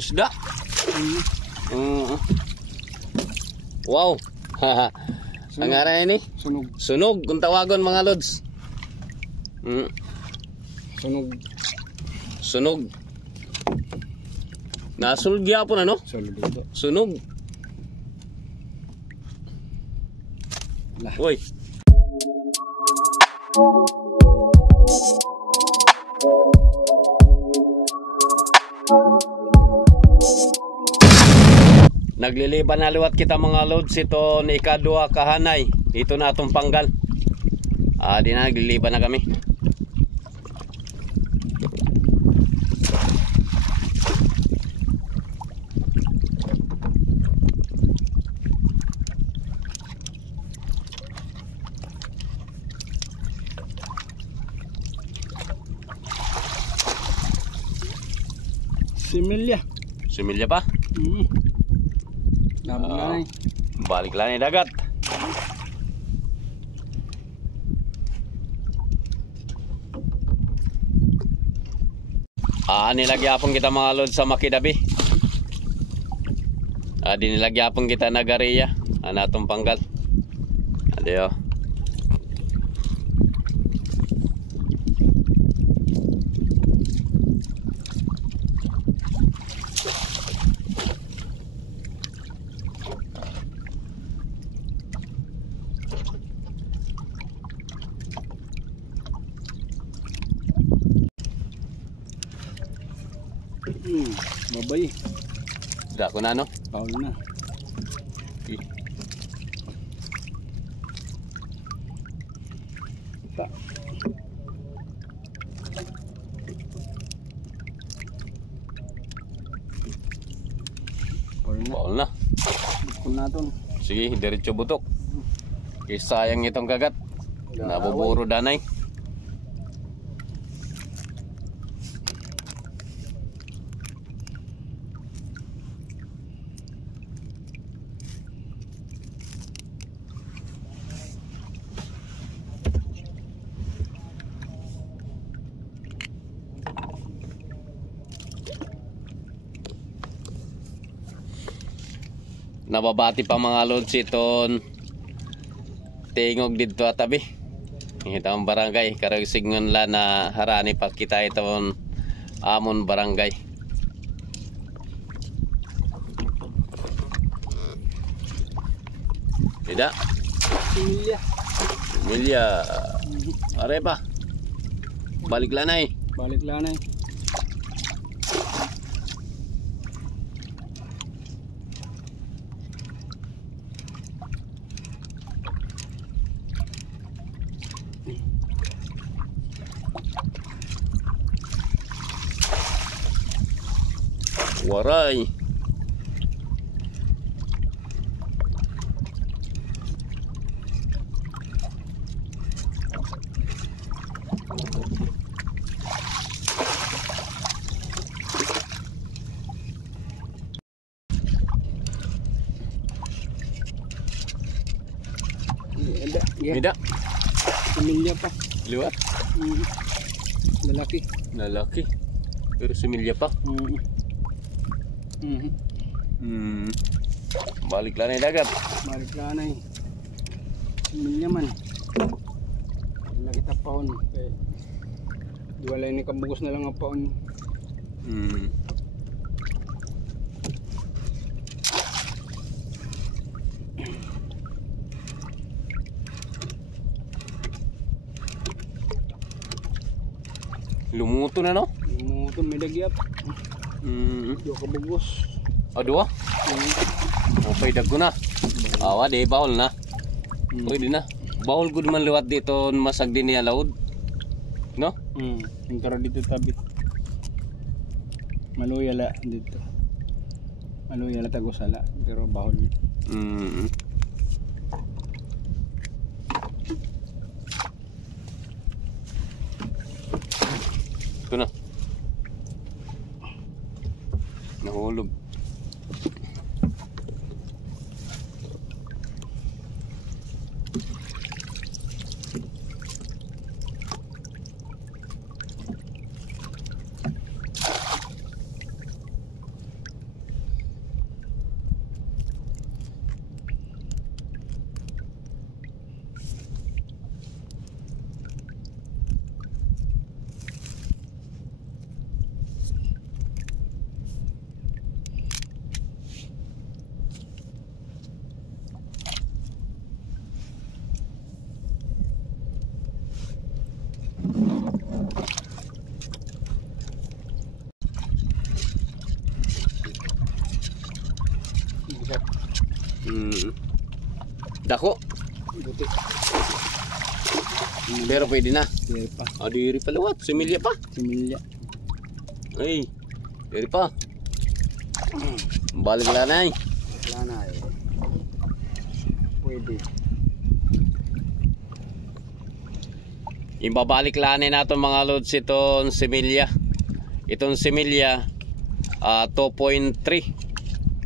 Isda. Wow. Ang ara ini? Sunog. Sunog kung tawagon mga lods. Sunog. Sunog. Nasulog gyapon ano? Sunog. Sunog. Lah. Uy. Nagliliban na liwat kita mga lods. Ito ni ikadua kahanay. Dito na atong panggal. Di na nagliliban na kami. Similya. Similya pa? Balik lang yung dagat. Nilagyapon kita mga lods sa Makidabi. Dinilagyapon kita nagariya. Anatong panggal. Adiyo. Babay. Dako na no? Paul na. Okay. Ta. Paul na. Kung naton. Sige, diretso butok. Sayang itong kagat. Nabuburo danay. Nababati pa mga lods iton tingog dito atabi itong barangay karag signgon la na harani pa kita iton amon barangay. Tidak Similya are pa balik lanay waray. Mida. Similya pa. Liwat. Lalaki. Pero similya pa. Balik lang yung dagat. Similya man. Nakita paon. Diwalay ni kabugos na lang ang paon. Lumuto na no? Lumuto may dagyap. Dua kabugos. Dua? Okay, dago na. Awa, di bawal na. Pwede na. Bawal good man liwat dito masag din niya laod. No? Yung karo dito tabi. Maluyala dito. Maluyala tagosala. Pero bawal. Ito na. Nahulog. Dako. Buti. Pero pwede na. Diri pa. Diri pa lawat. Similya pa. Similya. Ay. Diri pa. Balik lang na eh. Wala na eh. Pwede. Ibabalik lang natin mga lods itong similya. Itong similya 2.3.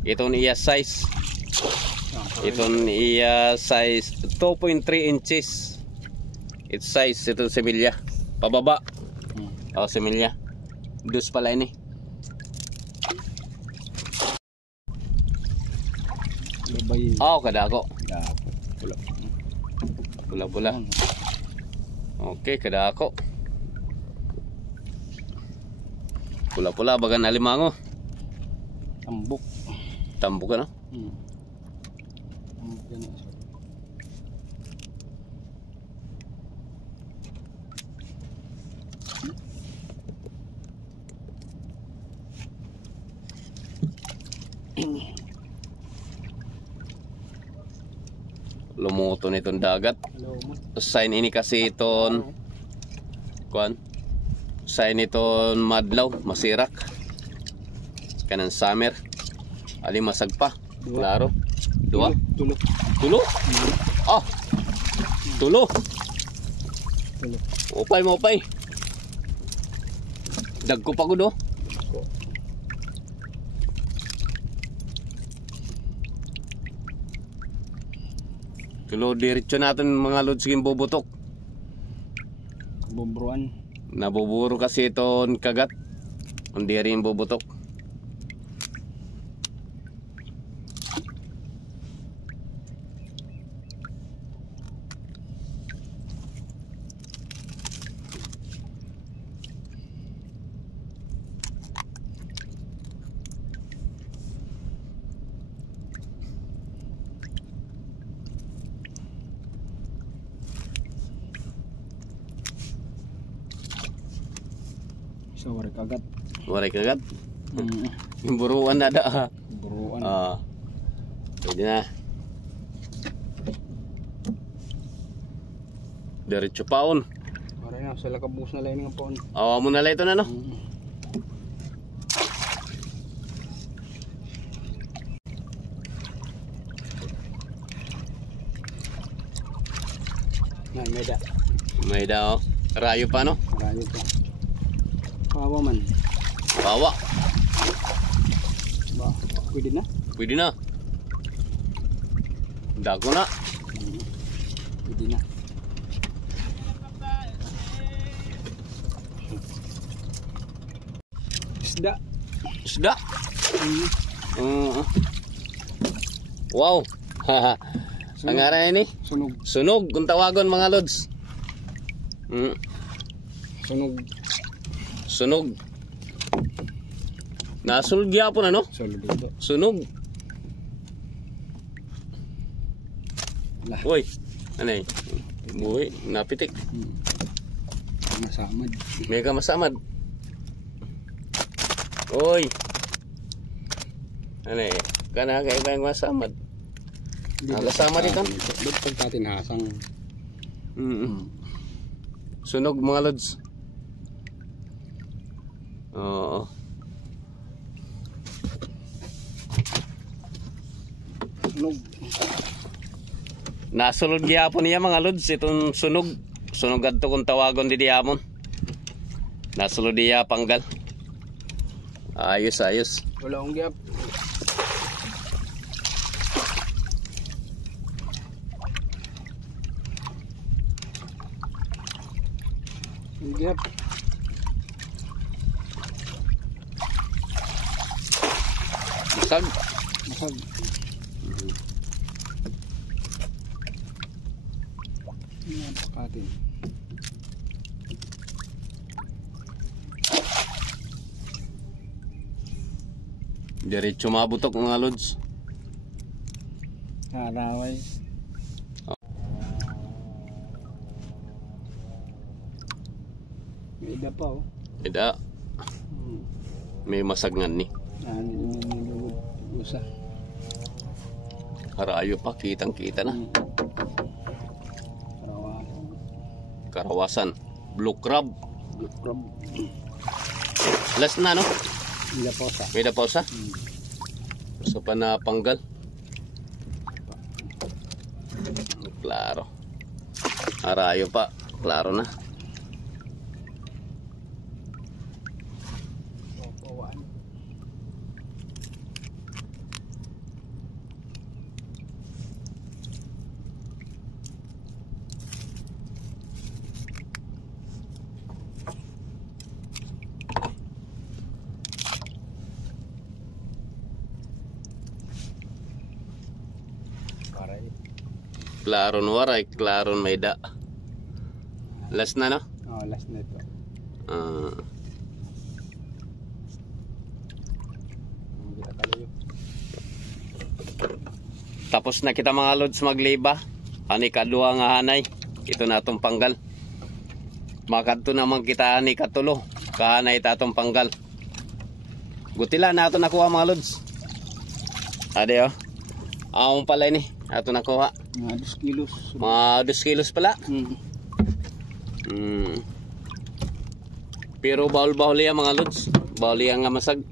Itong iya size. Itong iya size 2.3 inches. Its size itong similya. Pababa. Similya. Dus pala ini. Babay. Kadako. Pula. Pula-pula. Okay, kadako. Pula-pula bagan alimango. Tambok. Tambok ka no? Tambok yan. Lumuto nitong dagat. Hello mo. Sign ini kasi iton kuan. Sign iton madlaw, masirak. Kanang summer. Ali masagpa. Klaro. Dua. Tulo. Tulo? Tulo. Tulo. Upay mo upay. Dagko pa ko do. Tulo diretso natin mga lods yung bubutok. Bubruan. Nabuburo kasi iton kagat. Hindi rin bubutok. So, wari kagat. Waray kagat. Yung buruan na da. Buruan. Pwede na. Diretso paon. Wari na, sila kabus na lang ng paon. Awa mo na lang ito na no. Meda. May daw. Rayo pa no. Marami pa. Kawa man. Bawa. Ba, pwede na? Pwede na. Dago na. Pwede na. Isda. Isda. Wow. Ang ara ini. Sunog. Sunog kung tawagon mga lods. Sunog. Sunog. Nasulog gyapon ano? Sunog dito. Sunog. Wala. Uy. Anay? Uy, napitik. Masamad. Mega masamad. Uy. Anay? Kana kaiba yung masamad. Kasama rin kan? Ba't pagkatinhasang? Sunog mga lods. Oo. Sunog. Nasulod gyapon niya mga lods itong sunog. Sunog adto kung tawagon di diamon. Nasulod niya panggal. Ayos ayos. Wala akong gap. Gap. Masag. Masag. Napakatin. Diretso mabutok mga lods. Haraway. May ida pa oh. Ida. May masagngan ni. Nilulog usa. Karayo pa, kitang-kita na. Karawasan. Karawasan. Blue crab. Blue crab. Last na, no? Hindi po sa. May pausa. Sa panapanggal. Klaro. Karayo pa. Klaro na. Klaron waray, klaron may da. Last na, no? Oh, last na ito. Tapos na kita mga lods magliba. Ani kadua nga hanay. Ito na atong panggal. Makadto naman kita ani katulo. Kahanay ta atong panggal. Gutila na ato nakuha mga lods. Ade oh. Aong pala ni. Ato nakuha. Mga 2 kilos. Mga 2 kilos pala. Pero bawal-bawal yan mga lods. Bawal yan nga masag.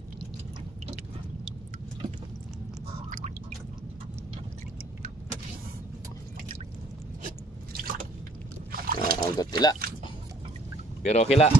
Agad tila. Pero kila.